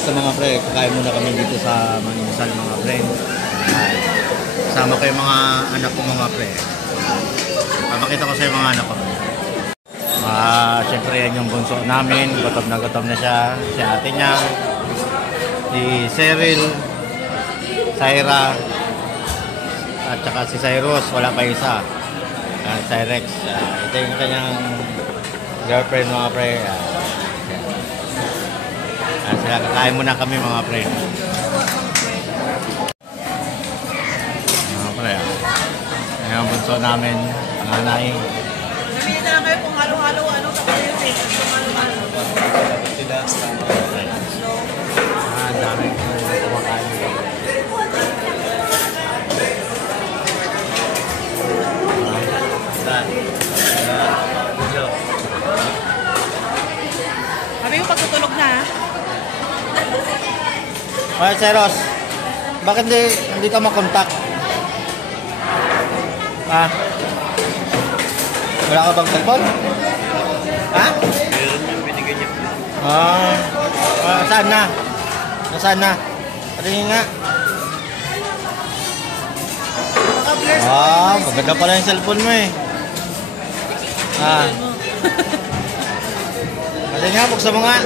Basta mga pre, kakain muna kami dito sa Manginasal mga pre. Kasama ko yung mga anak ko mga pre. Papakita ko sa yung mga anak ko. Siyempre yan yung bunso namin. Gutom na siya. Si ate niya. Si Cheryl. Syra. At saka si Cyrus. Wala pa isa. Cyrex. Ito yung kanyang girlfriend mga pre. Sila kakain muna kami mga pre. Mga pre. Ayan ang bunso namin. Panganay. Namili na lang kayo kung halo-halo ano kapag yung face. Kung halo-halo. Ang dami kumakain. Sabi ko pagtutulog na ha? Alright, Cyrus. Bakit hindi ka makontak? Ha? Wala ka bang cellphone? Ha? Meron yung binigay niya. Saan na? Nasaan na? Patingin nga. Maganda pala yung cellphone mo eh. Patingin nga, buksan mo nga.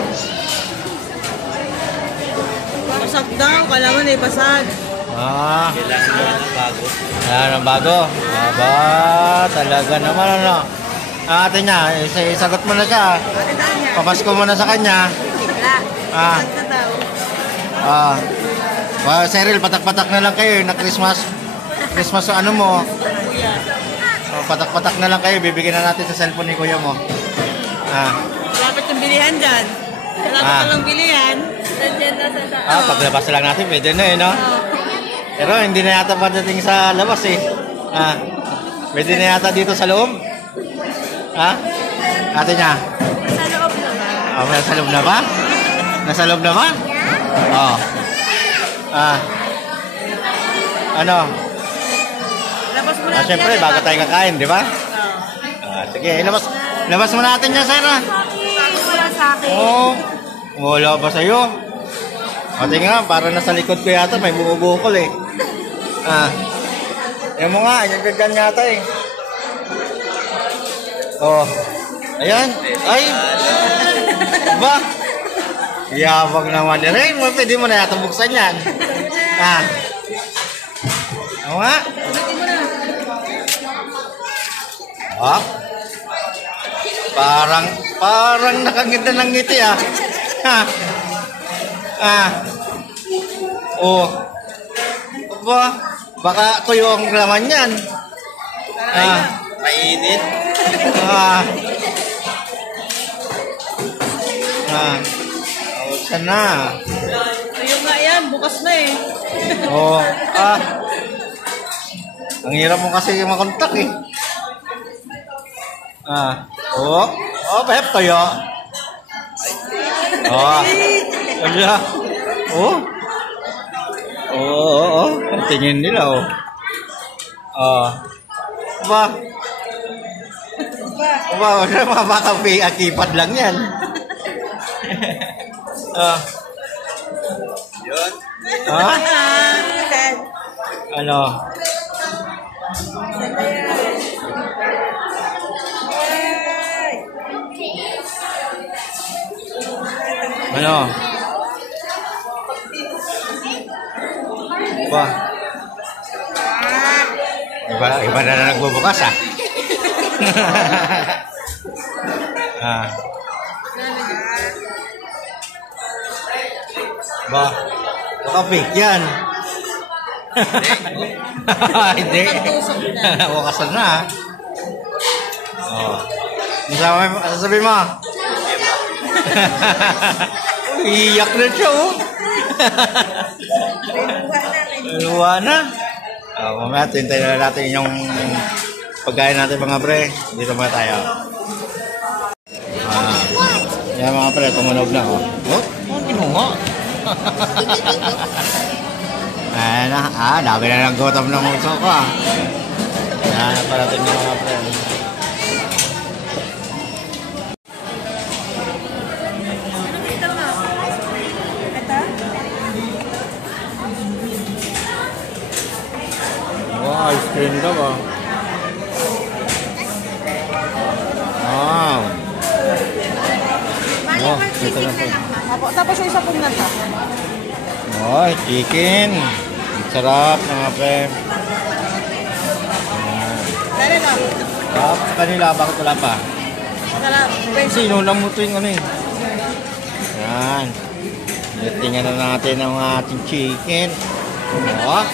Basag daw, kalaman eh, basag. Kailangan naman ng bago. Kailangan ng bago. Aba, talaga naman ano. Ate niya, isagot mo na siya. Ate daw niya. Papasko mo na sa kanya. Wala. Basag na daw. Cheryl, patak-patak na lang kayo na Christmas ano mo. Patak-patak na lang kayo, bibigyan na natin sa cellphone ni kuya mo. Dapat yung bilihan dyan. Dapat lang bilihan. Nandiyan na sa Paglabas lang natin, pwede na eh, no? Pero hindi na yata padating sa labas eh. Pwede na yata dito sa loob. Ate niya? Sa loob na ba? Nasa loob na ba? Nasa loob na ba? Ano? Labas mo natin Siyempre, bago tayo kakain, di ba? Sige, labas mo natin niya, Sarah. Wala sa akin. Wala ba sa'yo? Tingnan nga, parang nasa likod ko yata, may bumubukol eh. Yan mo nga, yan dyan yata eh. Ayan. Ay! Ba? Yabang naman. Ray, pwede mo na yata buksan yan. Ano nga? Parang nakaganda ng ngiti baka tuyo ang laman yan. Mainit. Saan na? Ayun nga yan, bukas na eh. Ang hirap mo kasi makontak eh. Pep tuyo. Wala. Ang tingin nila baka akipad lang yan. Yun. Ano? Iba na nagbubukas baka fake yan. Hindi. Bukasan na. Ano sabi mo? Iyak na siya Luwa na. Mamaya, tintayin na natin yung pagkain natin mga pre. Dito muna tayo. Yan mga pre, tumunog na kinuha. Dami na ng gutom ng muso ko Yan, parating na mga pre. rin daw ah. Wow. Oh, ito na po. Apo, tapos yung isa pong nata. Oh, chicken. Sarap mga pre. Dali lang. Tapos kanila, bakit wala pa? Sarap. Kasi inulam mo ito yung ano eh. Yan. Tingnan na natin ang ating chicken. Oh. Ah.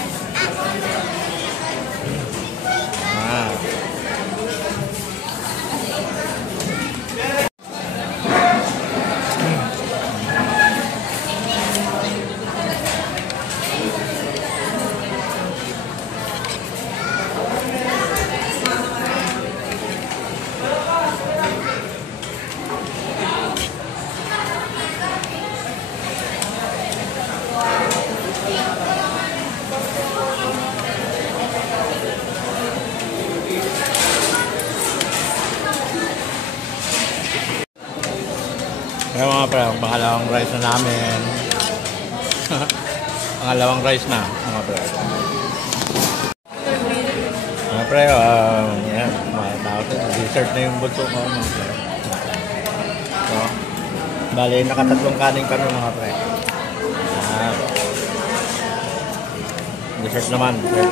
Kaya mga pre, ang pangalawang rice na namin. Pangalawang rice na, mga pre. Mga pre, yan, mga tao. Dessert na yung bunso ko, mga pre. So, bali, nakatatlong kanin ka nun, mga pre. Yan. Dessert naman, pre.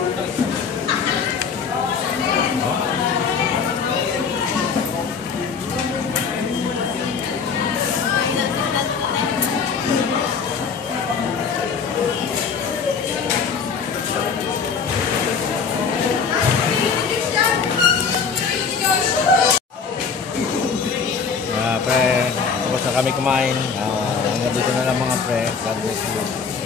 Pre, tapos na kami kumain. Hanggang dito na lang mga pre. God bless you.